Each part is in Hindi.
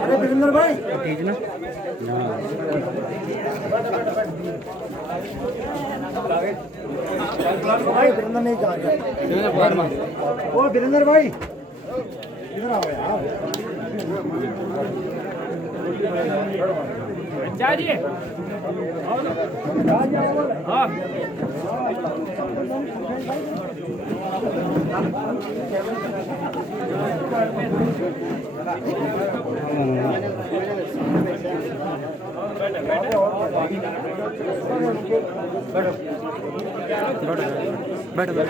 अरे वीरेंद्र भाई ठीक ना भाई वीरेंद्र नहीं जा गया ओ वीरेंद्र भाई इधर आओ यार जाइए हाँ बैठो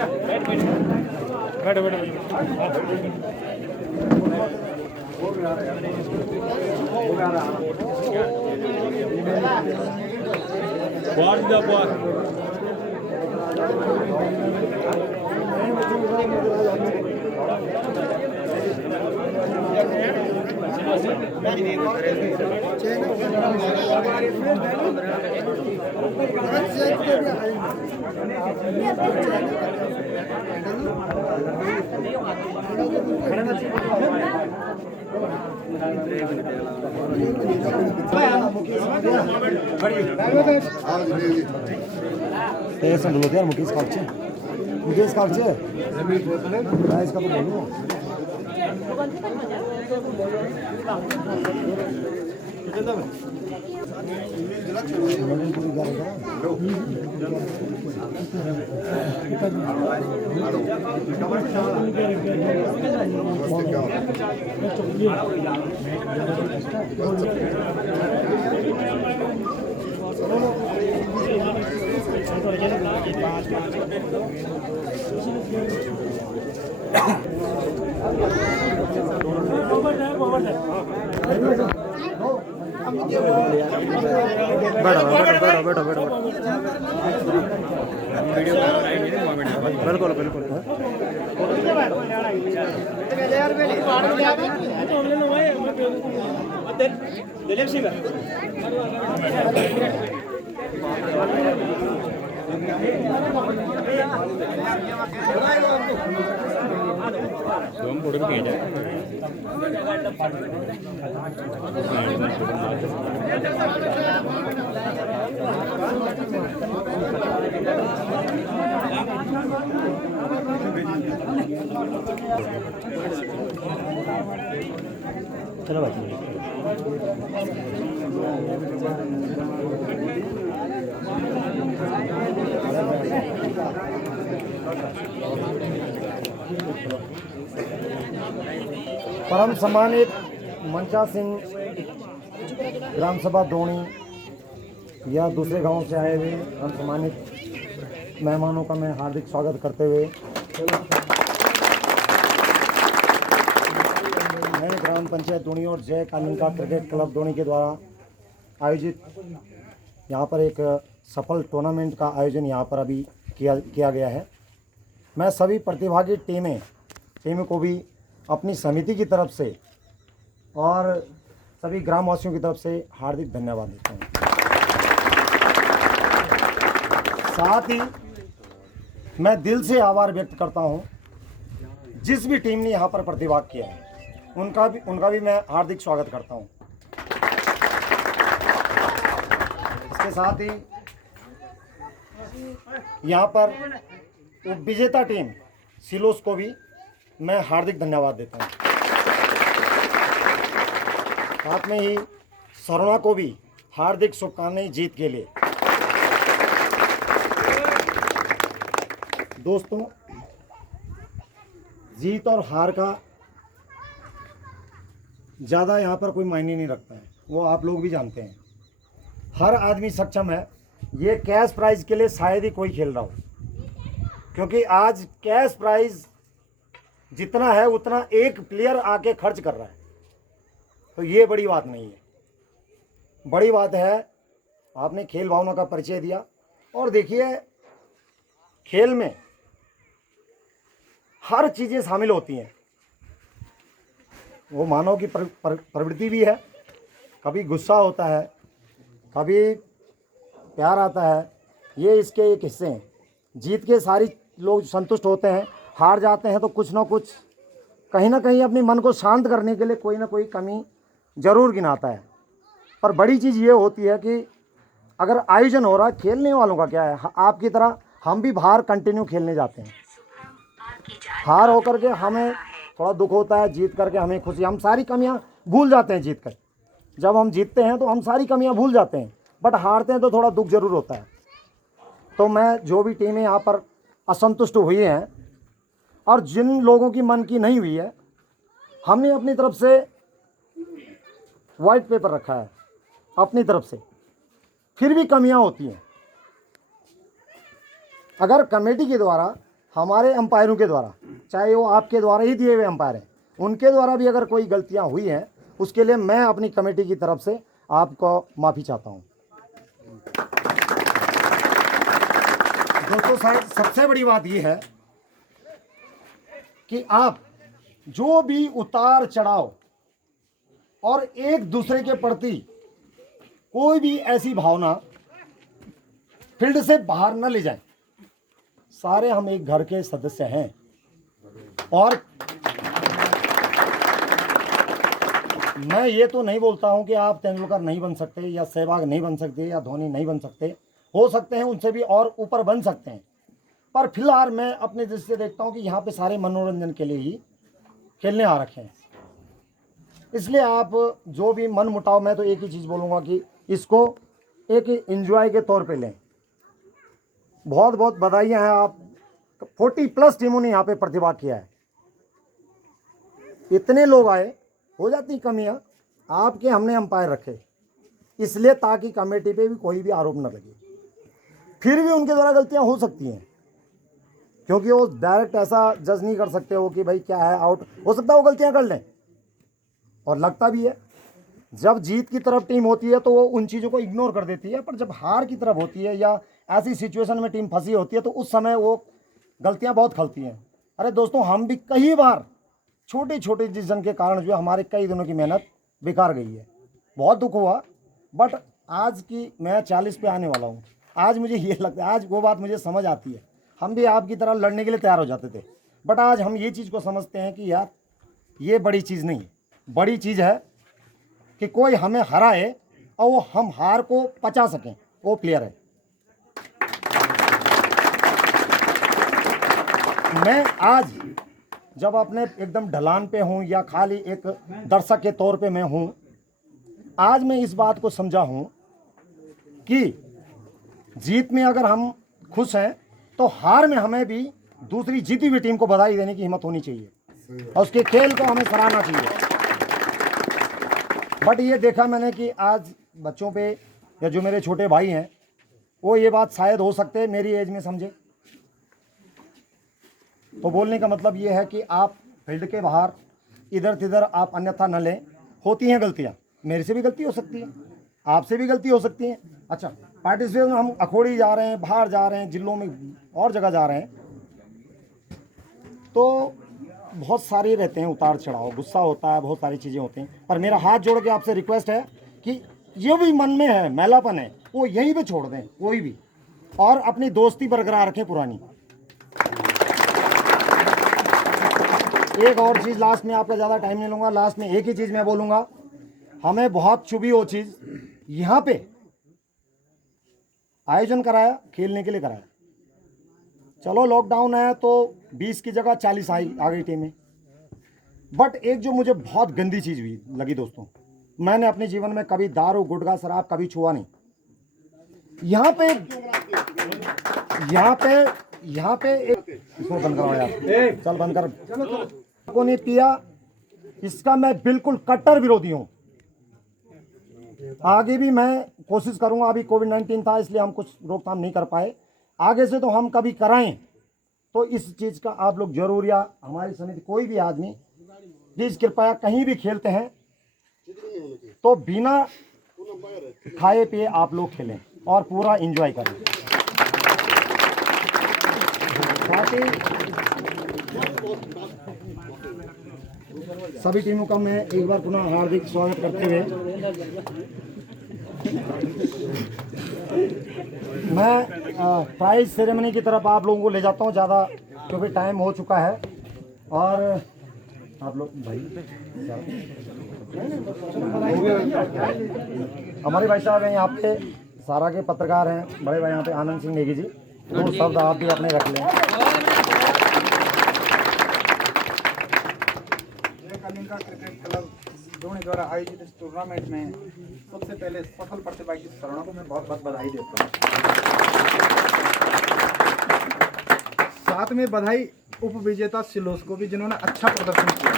संडलो यार मुकेश कागचे इसका तो बोलो बैठो बिल्कुल बिल्कुल दिलीप सिंह तुम फोटो भी जाए चलो भाई परम सम्मानित मंचा सिंह ग्राम सभा दोणी या दूसरे गांव से आए हुए परम सम्मानित मेहमानों का मैं हार्दिक स्वागत करते हुए मैं ग्राम पंचायत दोणी और जय कानून का क्रिकेट क्लब दोणी के द्वारा आयोजित यहाँ पर एक सफल टूर्नामेंट का आयोजन यहाँ पर अभी किया गया है। मैं सभी प्रतिभागी टीम को भी अपनी समिति की तरफ से और सभी ग्रामवासियों की तरफ से हार्दिक धन्यवाद देता हूँ। साथ ही मैं दिल से आभार व्यक्त करता हूँ जिस भी टीम ने यहाँ पर प्रतिभाग किया है उनका भी मैं हार्दिक स्वागत करता हूँ। इसके साथ ही यहाँ पर विजेता टीम सिलोस को भी मैं हार्दिक धन्यवाद देता हूँ। साथ में ही सरुणा को भी हार्दिक शुभकामनाएं जीत के लिए। दोस्तों, जीत और हार का ज़्यादा यहाँ पर कोई मायने नहीं रखता है, वो आप लोग भी जानते हैं। हर आदमी सक्षम है। ये कैश प्राइज़ के लिए शायद ही कोई खेल रहा हो, क्योंकि आज कैश प्राइज़ जितना है उतना एक प्लेयर आके खर्च कर रहा है, तो ये बड़ी बात नहीं है। बड़ी बात है आपने खेल भावना का परिचय दिया। और देखिए, खेल में हर चीज़ें शामिल होती हैं। वो मानव की प्रवृत्ति भी है, कभी गुस्सा होता है, कभी प्यार आता है, ये इसके एक हिस्से हैं। जीत के सारी लोग संतुष्ट होते हैं, हार जाते हैं तो कुछ ना कुछ कहीं ना कहीं अपने मन को शांत करने के लिए कोई ना कोई कमी ज़रूर गिनाता है। पर बड़ी चीज़ ये होती है कि अगर आयोजन हो रहा है, खेलने वालों का क्या है, आपकी तरह हम भी बाहर कंटिन्यू खेलने जाते हैं। हार होकर के हमें थोड़ा दुख होता है, जीत करके हमें खुशी, हम सारी कमियां भूल जाते हैं जीत कर। जब हम जीतते हैं तो हम सारी कमियां भूल जाते हैं, बट हारते हैं तो थोड़ा दुख जरूर होता है। तो मैं जो भी टीमें यहाँ पर असंतुष्ट हुई हैं और जिन लोगों की मन की नहीं हुई है, हमने अपनी तरफ से वाइट पेपर रखा है अपनी तरफ से। फिर भी कमियां होती हैं, अगर कमेटी के द्वारा, हमारे अंपायरों के द्वारा, चाहे वो आपके द्वारा ही दिए हुए अंपायर हैं, उनके द्वारा भी अगर कोई गलतियां हुई हैं, उसके लिए मैं अपनी कमेटी की तरफ से आपको माफ़ी चाहता हूं। दोस्तों, शायद सबसे बड़ी बात यह है कि आप जो भी उतार चढ़ाव और एक दूसरे के प्रति कोई भी ऐसी भावना फील्ड से बाहर न ले जाए। सारे हम एक घर के सदस्य हैं और मैं ये तो नहीं बोलता हूं कि आप तेंदुलकर नहीं बन सकते या सहवाग नहीं बन सकते या धोनी नहीं बन सकते, हो सकते हैं, उनसे भी और ऊपर बन सकते हैं। पर फिलहाल मैं अपने दृष्टि से देखता हूं कि यहाँ पे सारे मनोरंजन के लिए ही खेलने आ रखे हैं। इसलिए आप जो भी मन मुटाव, मैं तो एक ही चीज़ बोलूँगा कि इसको एक एंजॉय के तौर पे लें। बहुत बहुत बधाइयाँ हैं, आप 40+ टीमों ने यहाँ पे प्रतिभाग किया है। इतने लोग आए, हो जाती कमियां, आपके हमने अंपायर रखे इसलिए ताकि कमेटी पे भी कोई भी आरोप न लगे। फिर भी उनके द्वारा गलतियां हो सकती हैं, क्योंकि वो डायरेक्ट ऐसा जज नहीं कर सकते हो कि भाई क्या है, आउट हो सकता है, वो गलतियां कर लें और लगता भी है। जब जीत की तरफ टीम होती है तो वो उन चीज़ों को इग्नोर कर देती है, पर जब हार की तरफ होती है या ऐसी सिचुएशन में टीम फंसी होती है तो उस समय वो गलतियां बहुत खलती हैं। अरे दोस्तों, हम भी कई बार छोटे छोटे डिसीजन के कारण जो हमारे कई दिनों की मेहनत बेकार गई है। बहुत दुख हुआ, बट आज की मैं 40 पे आने वाला हूँ, आज मुझे ये लगता है, आज वो बात मुझे समझ आती है। हम भी आपकी तरह लड़ने के लिए तैयार हो जाते थे, बट आज हम ये चीज़ को समझते हैं कि यार ये बड़ी चीज़ नहीं है। बड़ी चीज़ है कि कोई हमें हराए और वो हम हार को पचा सकें, वो प्लेयर है। मैं आज जब अपने एकदम ढलान पे हूँ या खाली एक दर्शक के तौर पे मैं हूँ, आज मैं इस बात को समझा हूँ कि जीत में अगर हम खुश हैं तो हार में हमें भी दूसरी जीती हुई टीम को बधाई देने की हिम्मत होनी चाहिए और उसके खेल को हमें सराहना चाहिए। बट ये देखा मैंने कि आज बच्चों पे या जो मेरे छोटे भाई हैं, वो ये बात शायद हो सकते मेरी एज में समझे। तो बोलने का मतलब ये है कि आप फील्ड के बाहर इधर तिधर आप अन्यथा न लें। होती हैं गलतियां, मेरे से भी गलती हो सकती है, आपसे भी गलती हो सकती है। अच्छा, पार्टिसिपेशन हम अखोड़ी जा रहे हैं, बाहर जा रहे हैं, जिलों में और जगह जा रहे हैं, तो बहुत सारे रहते हैं उतार चढ़ाव, गुस्सा होता है, बहुत सारी चीज़ें होती हैं। पर मेरा हाथ जोड़ के आपसे रिक्वेस्ट है कि ये भी मन में है, मैलापन है, वो यहीं पे छोड़ दें कोई भी, और अपनी दोस्ती बरकरार रखें पुरानी। एक और चीज़ लास्ट में, आपका ज़्यादा टाइम नहीं लूँगा, लास्ट में एक ही चीज़ मैं बोलूँगा। हमें बहुत चुभी वो चीज़, यहाँ पे आयोजन कराया, खेलने के लिए कराया, चलो लॉकडाउन है तो 20 की जगह 40 आ गई टीमें। बट एक जो मुझे बहुत गंदी चीज़ हुई लगी दोस्तों, मैंने अपने जीवन में कभी दारू गुटखा शराब कभी छुआ नहीं। यहाँ पे एक इसको बंद कराओ यार, चल बंद कर, को नहीं पिया, इसका मैं बिल्कुल कट्टर विरोधी हूँ। आगे भी मैं कोशिश करूंगा, अभी कोविड-19 था इसलिए हम कुछ रोकथाम नहीं कर पाए, आगे से तो हम कभी कराएं तो इस चीज़ का आप लोग जरूर, या हमारी समिति कोई भी आदमी प्लीज कृपया कहीं भी खेलते हैं तो बिना खाए पिए आप लोग खेलें और पूरा एंजॉय करें। साथ ही सभी टीमों का मैं एक बार पुनः हार्दिक स्वागत करते हुए मैं प्राइज सेरेमनी की तरफ आप लोगों को ले जाता हूं ज़्यादा, क्योंकि टाइम हो चुका है। और आप लोग भाई हमारे भाई साहब हैं यहाँ पे, सारा के पत्रकार हैं बड़े भाई यहाँ पे आनंद सिंह नेगी जी, दो शब्द आप भी अपने रख लें। कलिंगा क्रिकेट क्लब धोनी द्वारा आयोजित इस टूर्नामेंट में सबसे पहले सफल प्रतिभागी शरणों को मैं बहुत बहुत बधाई देता हूँ। साथ में बधाई उप विजेता सिलोस को भी, जिन्होंने अच्छा प्रदर्शन किया।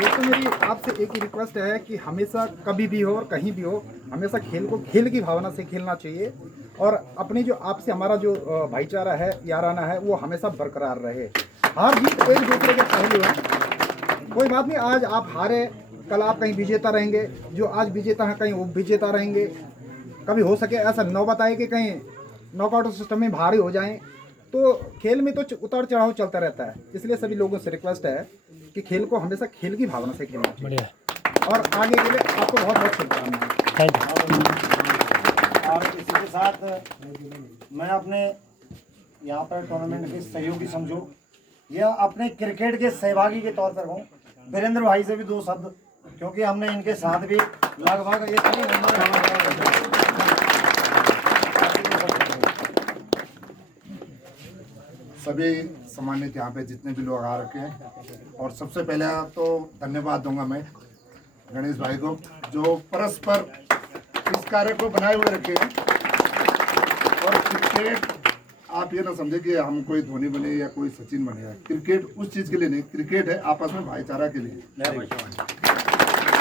दोस्तों, मेरी आपसे एक ही रिक्वेस्ट है कि हमेशा कभी भी हो और कहीं भी हो, हमेशा खेल को खेल की भावना से खेलना चाहिए और अपनी जो आपसे हमारा जो भाईचारा है, याराना है, वो हमेशा बरकरार रहे। हार जीत एक दूसरे के पहलू हैं, कोई बात नहीं। आज आप हारे, कल आप कहीं विजेता रहेंगे। जो आज विजेता हैं कहीं वो विजेता रहेंगे। कभी हो सके ऐसा नौबत आए कि कहीं नॉकआउट सिस्टम में भारी हो जाएं। तो खेल में तो उतार चढ़ाव चलता रहता है, इसलिए सभी लोगों से रिक्वेस्ट है कि खेल को हमेशा खेल की भावना से खेलना चाहिए। और आगे के लिए आपको बहुत बहुत शुभकामनाएं। और इसी के साथ मैं अपने यहाँ पर टूर्नामेंट के सहयोगी समझो या अपने क्रिकेट के सहभागी के तौर पर हूँ, वीरेंद्र भाई से भी दो शब्द, क्योंकि हमने इनके साथ भी लगभग सभी सम्मानित यहाँ पे जितने भी लोग आ रखे हैं, और सबसे पहले तो धन्यवाद दूंगा मैं गणेश भाई को, जो परस्पर इस कार्य को बनाए हुए रखे हैं। और क्रिकेट, आप ये ना समझे कि हम कोई धोनी बने या कोई सचिन बने, क्रिकेट उस चीज़ के लिए नहीं, क्रिकेट है आपस में भाईचारा के लिए,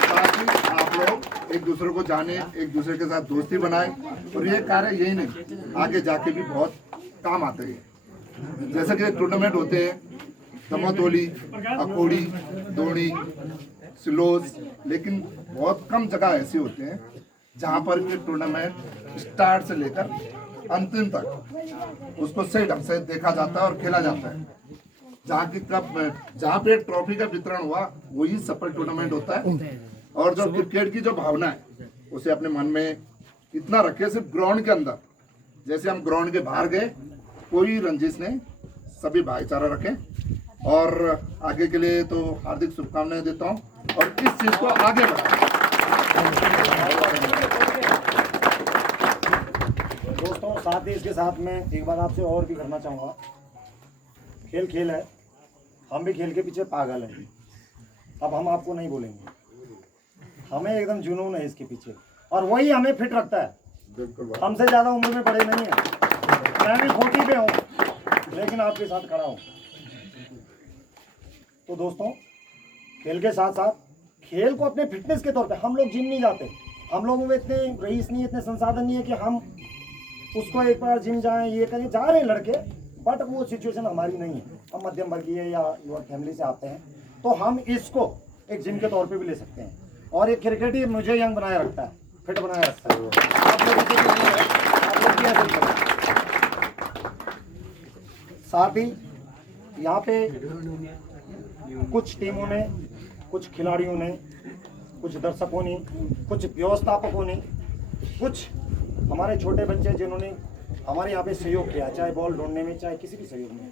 ताकि आप लोग एक दूसरे को जाने, एक दूसरे के साथ दोस्ती बनाए। और ये कार्य यही नहीं, आगे जाके भी बहुत काम आते हैं। जैसे कि टूर्नामेंट होते हैं दमोतोली, अकोड़ी, दोनी, सिलोस, लेकिन बहुत कम जगह ऐसे होते हैं जहाँ पर ये टूर्नामेंट स्टार्ट से लेकर अंतिम तक उसको सही ढंग से देखा जाता है और खेला जाता है। जहाँ पे ट्रॉफी का वितरण हुआ वही सफल टूर्नामेंट होता है। और जो क्रिकेट की जो भावना है उसे अपने मन में इतना रखे, सिर्फ ग्राउंड के अंदर, जैसे हम ग्राउंड के बाहर गए, कोई रंजिश नहीं, सभी भाईचारा रखें। और आगे के लिए तो हार्दिक शुभकामनाएं देता हूं और इस चीज को आगे बढ़ाएं। दोस्तों, साथ ही इसके साथ में एक बार आपसे और भी करना चाहूँगा, खेल खेल है, हम भी खेल के पीछे पागल हैं। अब हम आपको नहीं बोलेंगे, हमें एकदम जुनून है इसके पीछे, और वही हमें फिट रखता है। हमसे ज़्यादा उम्र में बड़े नहीं हैं, मैं भी 40 पे हूँ, लेकिन आपके साथ खड़ा हूँ। तो दोस्तों, खेल के साथ साथ खेल को अपने फिटनेस के तौर पे, हम लोग जिम नहीं जाते, हम लोगों में इतने रईस नहीं, इतने संसाधन नहीं है कि हम उसको एक बार जिम जाएं, ये करें। जा रहे हैं लड़के, बट वो सिचुएशन हमारी नहीं है। हम मध्यम वर्गीय या युवा फैमिली से आते हैं, तो हम इसको एक जिम के तौर पे भी ले सकते हैं। और एक क्रिकेट ही मुझे यंग बनाए रखता है, फिट बनाए रखता है। आप लोग भी ऐसे ही करें। साथ ही यहाँ पे कुछ टीमों ने, कुछ खिलाड़ियों ने, कुछ दर्शकों ने, कुछ व्यवस्थापकों ने, कुछ हमारे छोटे बच्चे जिन्होंने हमारे यहाँ पे सहयोग किया, चाहे बॉल ढूंढने में, चाहे किसी भी सहयोग में,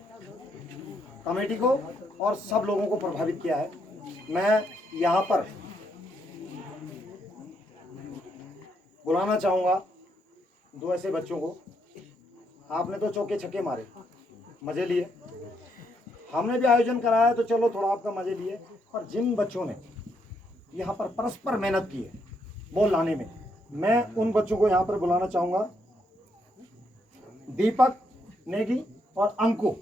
कमेटी को और सब लोगों को प्रभावित किया है। मैं यहाँ पर बुलाना चाहूँगा दो ऐसे बच्चों को। आपने तो चौके छक्के मारे, मज़े लिए, हमने भी आयोजन कराया तो चलो थोड़ा आपका मज़े लिए। और जिन बच्चों ने यहाँ पर परस्पर मेहनत की है बॉल लाने में, मैं उन बच्चों को यहाँ पर बुलाना चाहूँगा, दीपक नेगी और अंकु।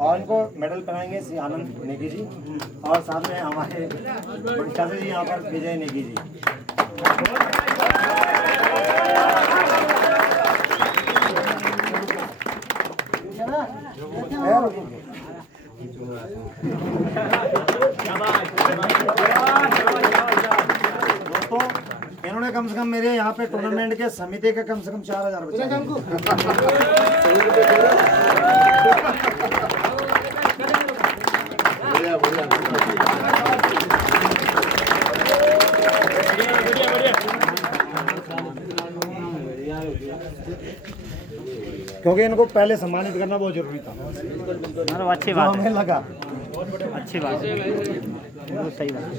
और इनको मेडल पहनाएंगे श्री आनंद नेगी जी और साथ में हमारे बड़े चाचा जी यहाँ पर विजय नेगी जी। दोस्तों इन्होंने कम से कम मेरे यहाँ पे टूर्नामेंट के समिति के कम से कम 4000 क्योंकि इनको पहले सम्मानित करना बहुत जरूरी था। मतलब अच्छी बात हमें लगा अच्छी बात है, बिल्कुल सही बात है।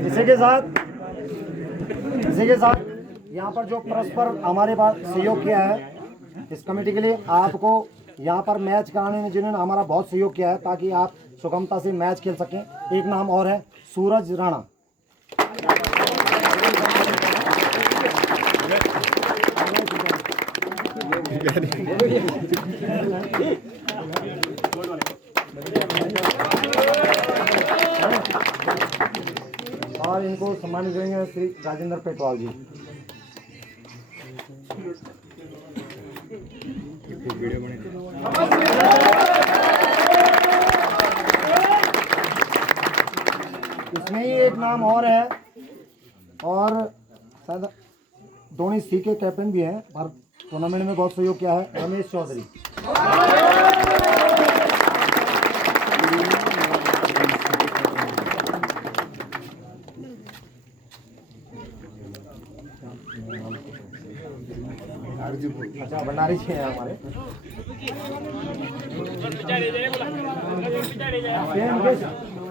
इसी के साथ यहाँ पर जो परस्पर हमारे पास सहयोग किया है इस कमेटी के लिए, आपको यहाँ पर मैच कराने में जिन्होंने हमारा बहुत सहयोग किया है ताकि आप सुगमता से मैच खेल सकें, एक नाम और है सूरज राणा। और इनको सम्मानित करेंगे श्री राजेंद्र पेटवाल जी। इसमें ही एक नाम और है और शायद धोनी सी के कैप्टन भी हैं और टूर्नामेंट में बहुत सहयोग किया है, रमेश चौधरी। अच्छा भंडारी जी हैं हमारे।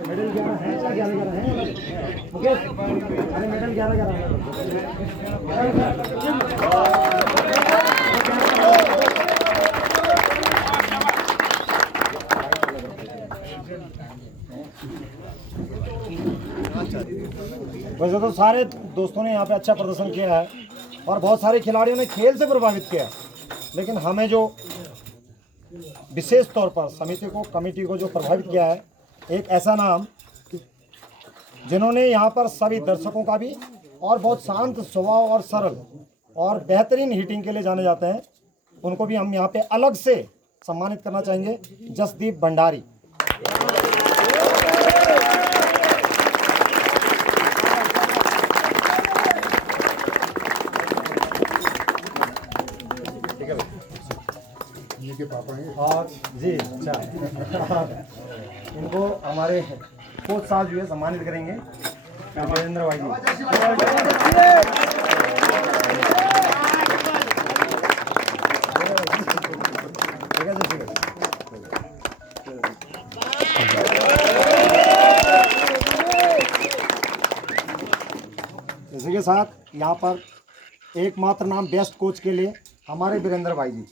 मेडल 11 है, 11 है मुकेश, अरे मेडल 11 है। वैसे तो सारे दोस्तों ने यहाँ पे अच्छा प्रदर्शन किया है और बहुत सारे खिलाड़ियों ने खेल से प्रभावित किया है, लेकिन हमें जो विशेष तौर पर समिति को कमेटी को जो प्रभावित किया है, एक ऐसा नाम जिन्होंने यहाँ पर सभी दर्शकों का भी और बहुत शांत स्वभाव और सरल और बेहतरीन हिटिंग के लिए जाने जाते हैं, उनको भी हम यहाँ पे अलग से सम्मानित करना चाहेंगे, जसदीप भंडारी। के पापा हैं और जी अच्छा इनको हमारे कोच साहब जो है सम्मानित करेंगे, वीरेंद्र भाई इसी के साथ यहाँ पर एकमात्र नाम बेस्ट कोच के लिए हमारे वीरेंद्र भाई जी।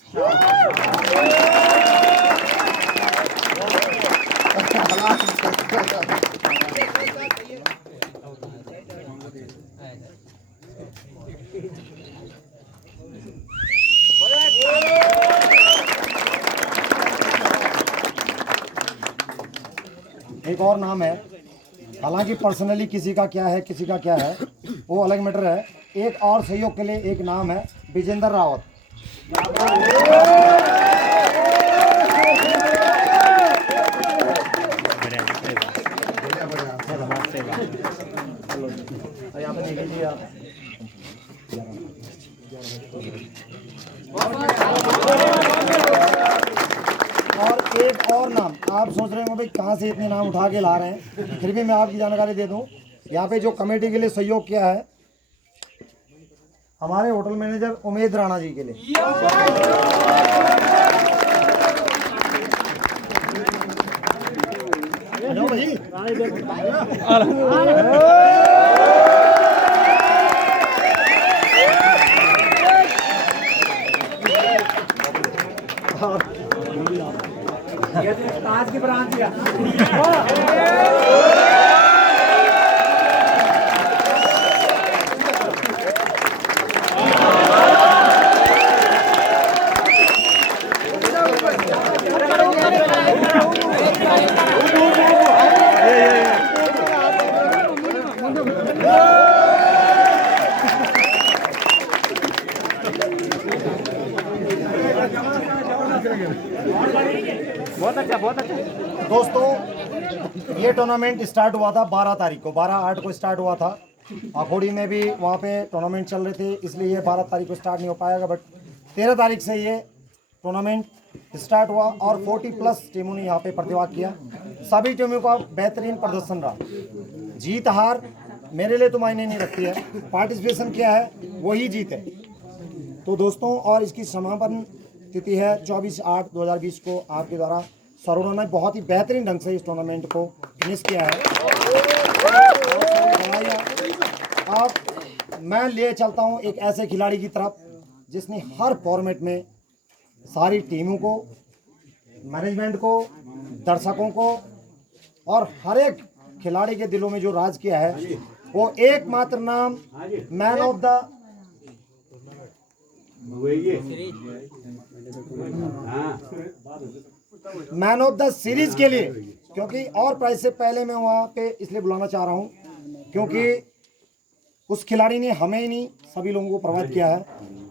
एक और नाम है, हालांकि पर्सनली किसी का क्या है किसी का क्या है वो अलग मैटर है। एक और सहयोग के लिए एक नाम है विजेंद्र रावत। और एक और नाम, आप सोच रहे हो भाई कहाँ से इतने नाम उठा के ला रहे हैं, फिर भी मैं आपकी जानकारी दे दूं, यहाँ पे जो कमेटी के लिए सहयोग किया है हमारे होटल मैनेजर उमेद राणा जी के लिए। आज की ब्रांच दिया बहुत अच्छा बहुत अच्छा। दोस्तों ये टूर्नामेंट स्टार्ट हुआ था 12 तारीख को, 12/8 को स्टार्ट हुआ था। आखोड़ी में भी वहाँ पे टूर्नामेंट चल रहे थे, इसलिए ये 12 तारीख को स्टार्ट नहीं हो पाएगा, बट 13 तारीख से ये टूर्नामेंट स्टार्ट हुआ और 40+ टीमों ने यहाँ पे प्रतिभाग किया। सभी टीमों का बेहतरीन प्रदर्शन रहा। जीत हार मेरे लिए तो मायने नहीं रखती है, पार्टिसिपेशन क्या है वही जीत है। तो दोस्तों, और इसकी समापन तिथि है 24/8/2020 को। आपके द्वारा सरोना ने बहुत ही बेहतरीन ढंग से इस टूर्नामेंट को फिनिश किया है। अब मैं ले चलता हूं एक ऐसे खिलाड़ी की तरफ जिसने हर फॉर्मेट में सारी टीमों को, मैनेजमेंट को, दर्शकों को और हर एक खिलाड़ी के दिलों में जो राज किया है, वो एकमात्र नाम मैन ऑफ द सीरीज के लिए, क्योंकि और प्राइज से पहले मैं वहाँ पे इसलिए बुलाना चाह रहा हूँ क्योंकि उस खिलाड़ी ने हमें ही नहीं सभी लोगों को प्रभावित किया है।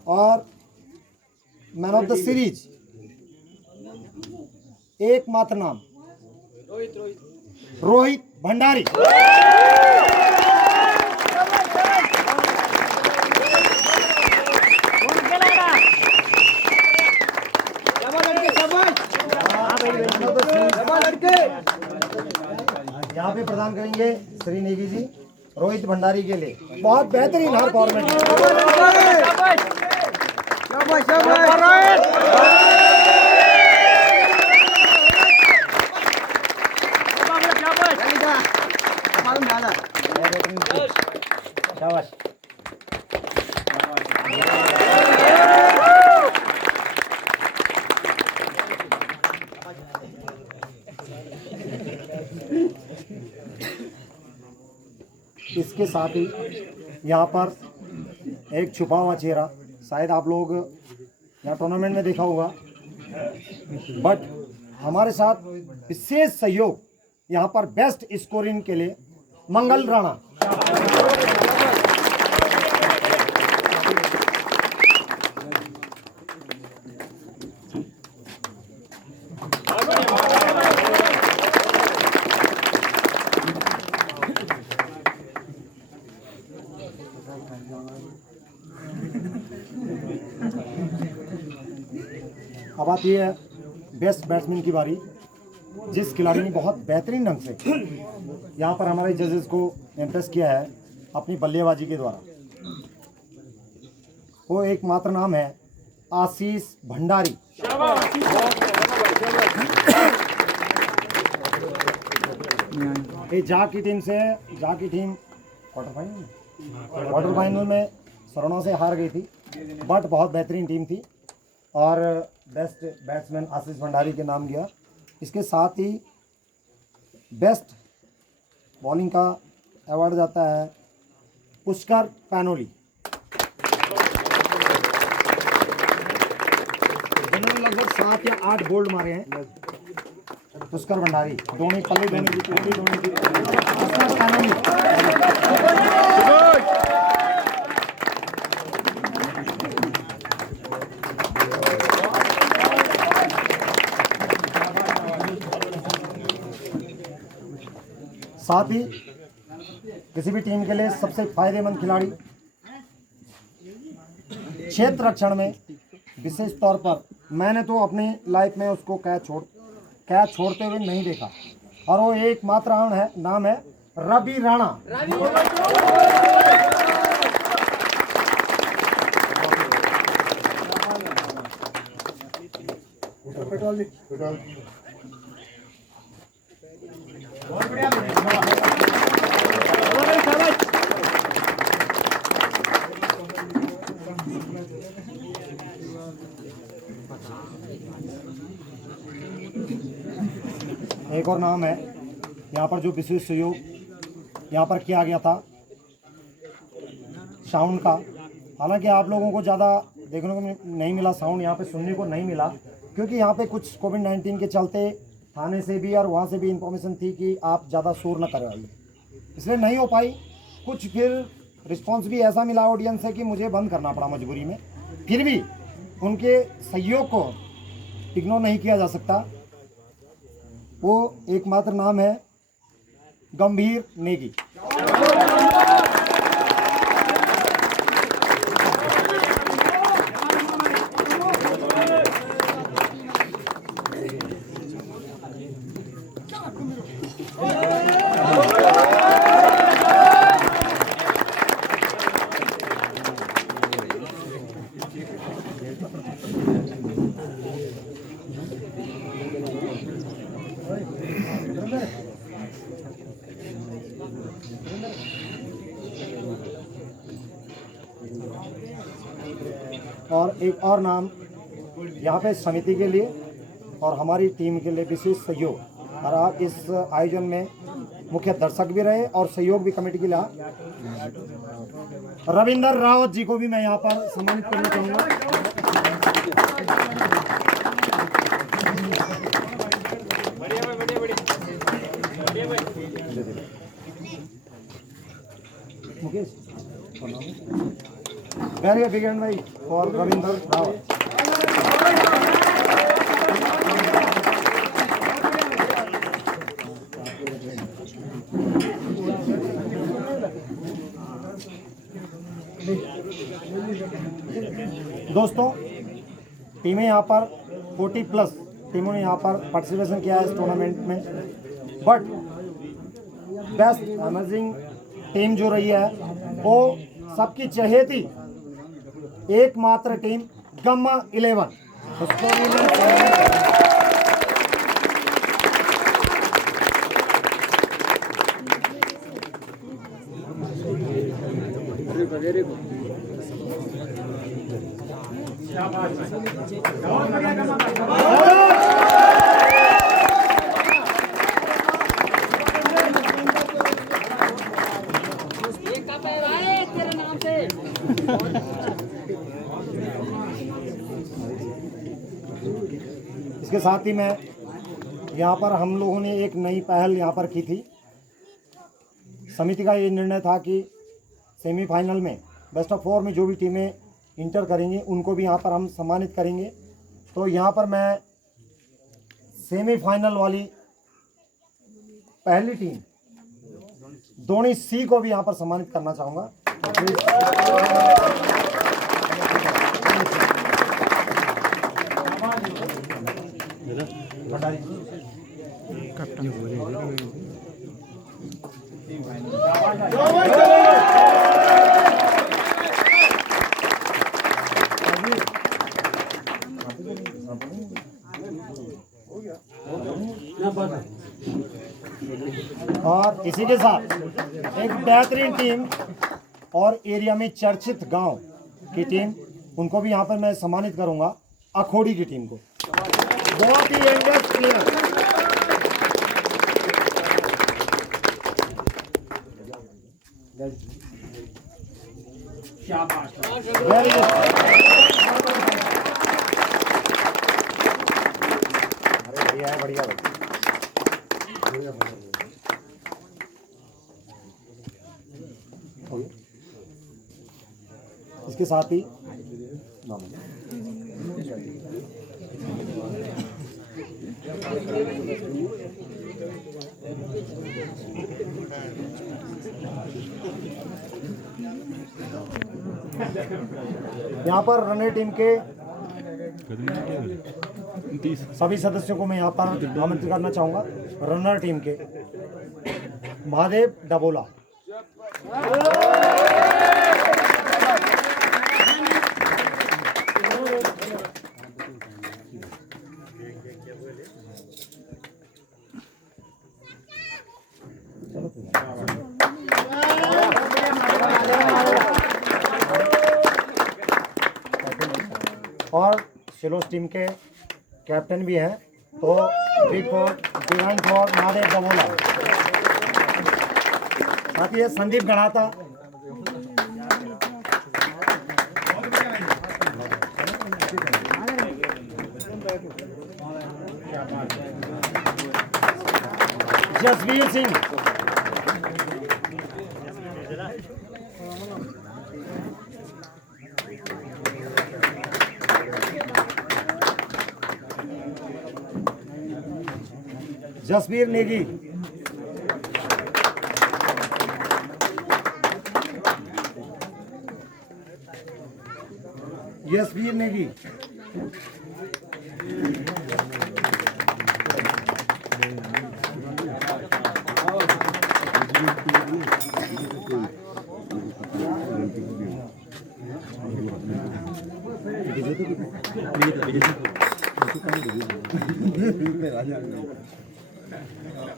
और मैन ऑफ द सीरीज एकमात्र नाम रोहित भंडारी। यहाँ पे प्रदान करेंगे श्री नेगी जी रोहित भंडारी के लिए, बहुत बेहतरीन हर फॉर्मेट शाबाश। इसके साथ ही यहाँ पर एक छुपा हुआ चेहरा, शायद आप लोग यहाँ टूर्नामेंट में देखा होगा, बट हमारे साथ विशेष सहयोग यहाँ पर बेस्ट स्कोरिंग के लिए मंगल राणा। अब आती है बेस्ट बैट्समैन की बारी, जिस खिलाड़ी ने बहुत बेहतरीन ढंग से यहाँ पर हमारे जजेस को इम्प्रेस किया है अपनी बल्लेबाजी के द्वारा। वो एकमात्र नाम है आशीष भंडारी। ये जा की टीम से, जा की टीम क्वार्टर फाइनल में सरोना से हार गई थी, बट बहुत बेहतरीन टीम थी और बेस्ट बैट्समैन आशीष भंडारी के नाम गया। इसके साथ ही बेस्ट बॉलिंग का अवार्ड जाता है पुष्कर पैनोली, जिन्होंने लगभग 7 या 8 गोल्ड मारे हैं। पुष्कर भंडारी दोनों पल्ले दोनों की पुष्कर पैनोली। साथ ही किसी भी टीम के लिए सबसे फायदेमंद खिलाड़ी, क्षेत्र रक्षण में विशेष तौर पर मैंने तो अपनी लाइफ में उसको कैच छोड़ते हुए नहीं देखा, और वो एकमात्र नाम है रवि राणा। एक और नाम है यहाँ पर जो विशेष सहयोग यहाँ पर किया गया था साउंड का। हालांकि आप लोगों को ज़्यादा देखने को नहीं मिला, साउंड यहाँ पे सुनने को नहीं मिला, क्योंकि यहाँ पे कुछ कोविड-19 के चलते थाने से भी और वहाँ से भी इंफॉर्मेशन थी कि आप ज़्यादा शोर न करवाइए, इसलिए नहीं हो पाई। कुछ फिर रिस्पॉन्स भी ऐसा मिला ऑडियंस से कि मुझे बंद करना पड़ा मजबूरी में। फिर भी उनके सहयोग को इग्नोर नहीं किया जा सकता। वो एकमात्र नाम है गंभीर नेगी। और एक और नाम यहाँ पे समिति के लिए और हमारी टीम के लिए विशेष सहयोग, और आप इस आयोजन में मुख्य दर्शक भी रहे और सहयोग भी कमेटी के लिए। रविंदर रावत जी को भी मैं यहाँ पर सम्मानित करना चाहूँगा। मुकेश वेरी बिग एंड भाई फॉर रविंदर रावत। दोस्तों, टीमें यहाँ पर 40+ टीमों ने यहाँ पर पार्टिसिपेशन किया है इस टूर्नामेंट में, बट बेस्ट अमेजिंग टीम जो रही है वो सबकी चहेती एकमात्र टीम गम्मा 11। उसको भी इसके साथ ही मैं यहाँ पर हम लोगों ने एक नई पहल यहाँ पर की थी। समिति का ये निर्णय था कि सेमीफाइनल में बेस्ट ऑफ 4 में जो भी टीमें इंटर करेंगी उनको भी यहाँ पर हम सम्मानित करेंगे। तो यहाँ पर मैं सेमीफाइनल वाली पहली टीम धोनी सी को भी यहाँ पर सम्मानित करना चाहूँगा। और इसी के साथ एक बेहतरीन टीम और एरिया में चर्चित गांव की टीम, उनको भी यहाँ पर मैं सम्मानित करूंगा। अखोड़ी की टीम को, बहुत ही यंगेस्ट प्लेयर, वेरी गुड। अरे बढ़िया है, बढ़िया भाई। इसके साथ ही यहाँ पर रनर टीम के सभी सदस्यों को मैं यहाँ पर आमंत्रित करना चाहूंगा। रनर टीम के महादेव डबोला, और सिलोस टीम के कैप्टन भी हैं, तो big for divine for Mahadev डबोला। साथ ही संदीप गणाता, जसवीर सिंह, जसवीर नेगी, यशवीर नेगी,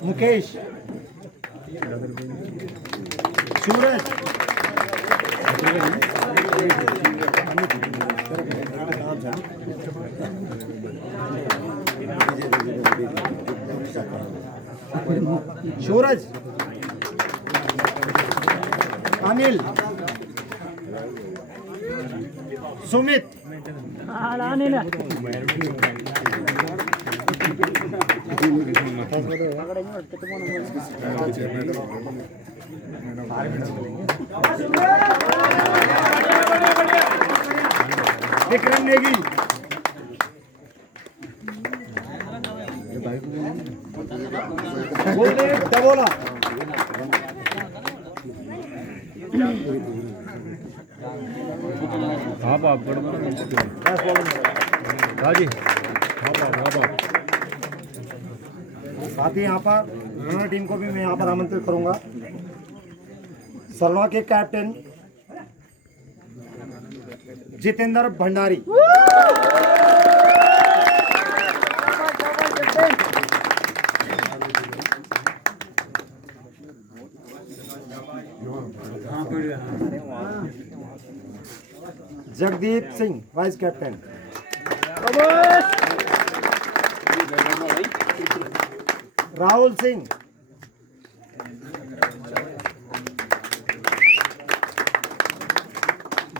मुकेश, सूरज, सूरज, अनिल, सुमित, विक्रम नेगी, कुलदीप डबोला, साथ ही यहाँ पर रनर टीम को भी मैं यहाँ पर आमंत्रित करूंगा। सरवा के captain Jitendra Bhandari, Jagdeep Singh vice captain, Rahul Singh,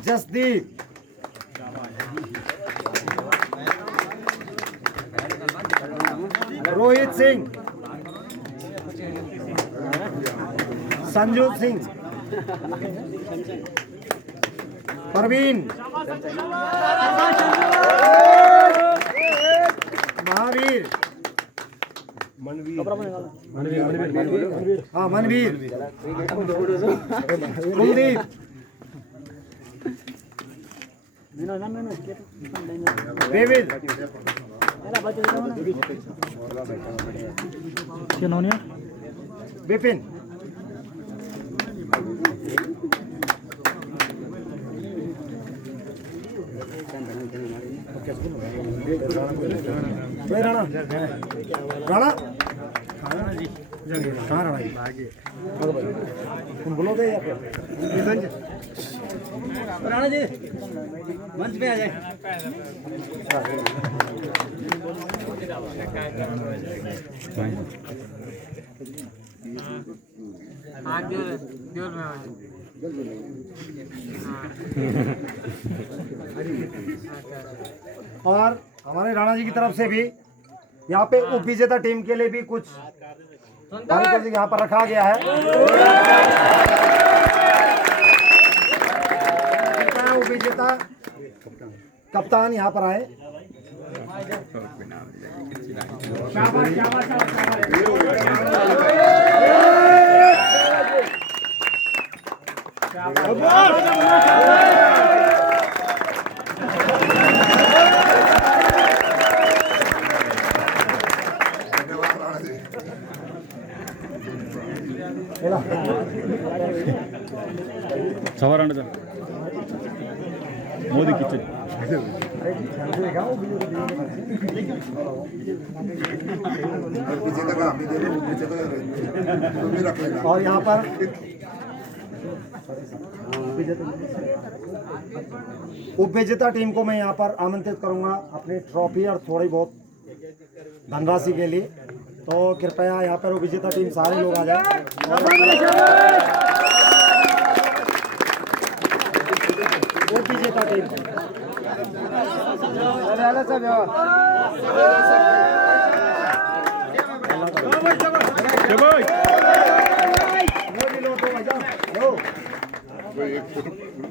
Jasdeep, Rohit Singh, Sanju Singh, Parveen, Mahavir, हाँ मनवीर, कुलदीप, डेविड, विपिन, राणा राणा कहाँ राणा जी तुम बोलो दे या राणा जी मंच पे आ जाए। और हमारे राणा जी की तरफ से भी यहाँ पे उप विजेता टीम के लिए भी कुछ पारितोषिक यहाँ पर रखा गया है। उप विजेता कप्तान यहाँ पर आए। मोदी किचन और यहाँ पर उप विजेता टीम को मैं यहाँ पर आमंत्रित करूंगा अपनी ट्रॉफी और थोड़ी बहुत धनराशि के लिए। तो कृपया यहाँ पर उप विजेता टीम सारे लोग आ जाए। उप विजेता टीम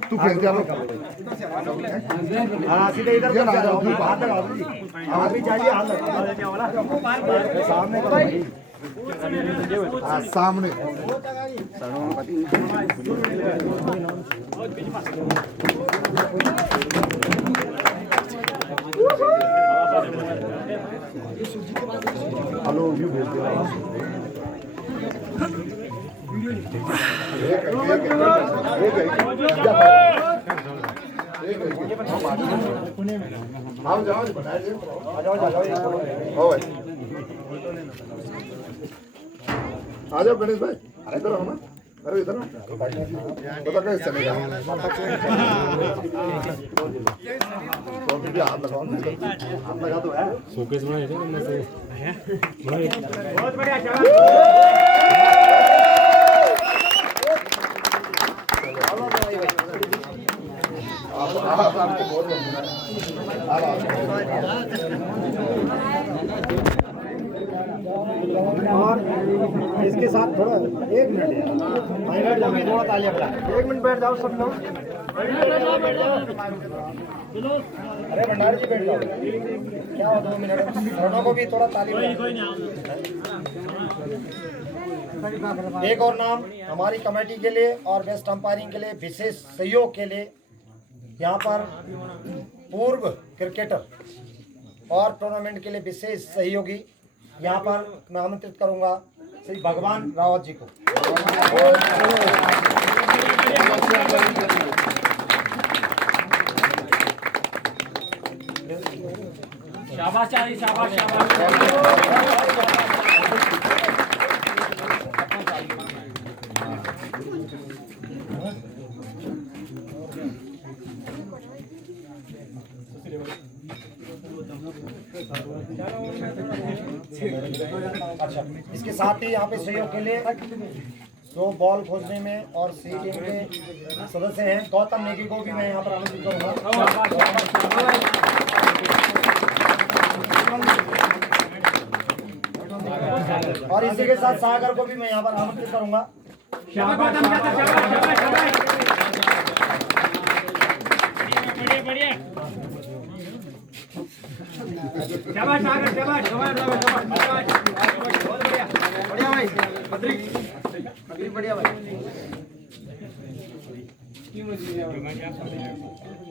तू फेंक दिया हाँ सीधे इधर हाथ लगाओ, हाथ भी चाहिए, हाथ लगाओ सामने करो। हाँ, सामने हेलो व्यू भेज दिया आओ जाओ आ जाओ गणेश भाई इधर आओ ना अरे इधर पता कैसे चलेगा तो भी हाथ लगाओ ना हाथ लगा तो है शोकेस बनाए थे ना से आपको बहुत और इसके साथ थोड़ा 1 मिनट थोड़ा तालियां बजा 1 मिनट बैठ जाओ सब लोग अरे भंडारी जी बैठ जाओ क्या हो 2 मिनट दोनों को भी थोड़ा ताली एक और नाम हमारी कमेटी के लिए और बेस्ट अंपायरिंग के लिए विशेष सहयोग के लिए यहाँ पर पूर्व क्रिकेटर और टूर्नामेंट के लिए विशेष सहयोगी यहाँ पर मैं आमंत्रित करूंगा श्री भगवान रावत जी को। शाबाश शाबाश शाबाश। अच्छा, इसके साथ ही यहाँ पे सहयोग के लिए जो बॉल खोजने में और सी टीम के सदस्य हैं गौतम नेगी को भी मैं यहाँ पर आमंत्रित करूंगा और इसी के साथ सागर को भी मैं यहाँ पर आमंत्रित करूंगा। शाबाश सागर शाबाश शाबाश शाबाश बहुत बढ़िया बढ़िया भाई बद्री बढ़िया भाई।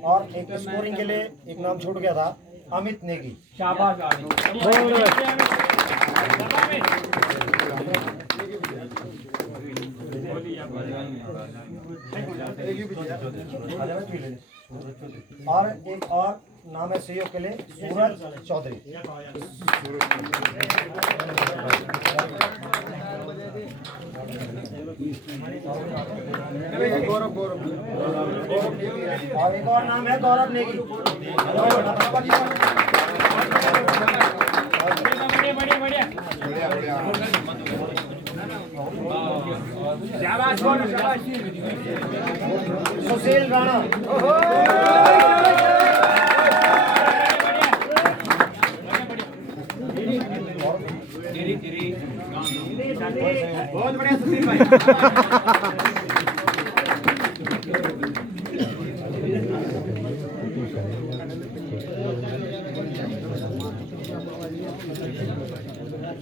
और एक स्कोरिंग के लिए एक नाम छूट गया था अमित नेगी। शाबाश और एक और नाम है सहयोग के लिए सूरज चौधरी। और एक और नाम है गौरव नेगी। सुशील राणा। बहुत बढ़िया सुशील भाई।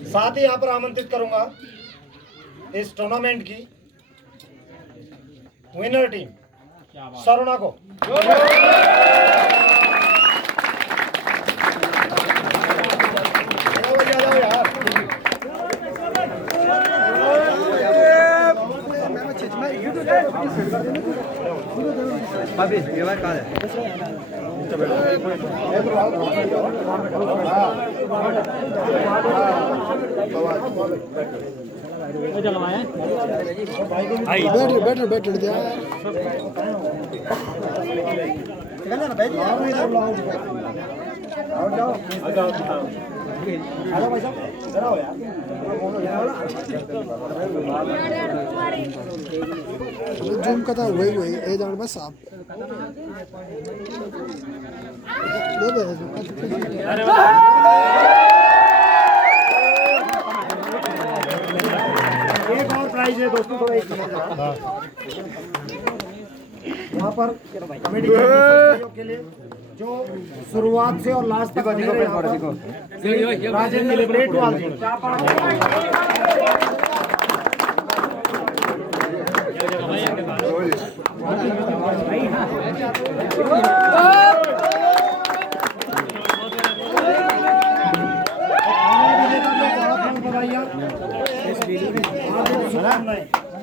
साथ ही यहाँ पर आमंत्रित करूंगा इस टूर्नामेंट की विनर टीम सरुणा को। अभी ये बात कहाँ है? जूम का था वही ए जान बस आप एक और प्राइज है दोस्तों, थोड़ा एक मिनट यहाँ पर कमेटी के सहयोग के लिए जो शुरुआत से और लास्ट तक बने रहे यहाँ पर। राजेंद्र पेटवाल जी।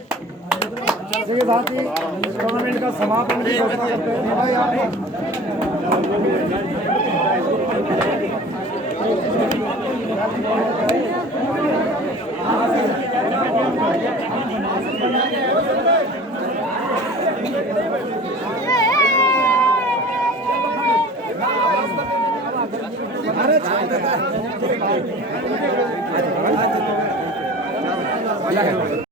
इसी के साथ ही इस टूर्नामेंट का समापन की घोषणा करते हैं भाई आप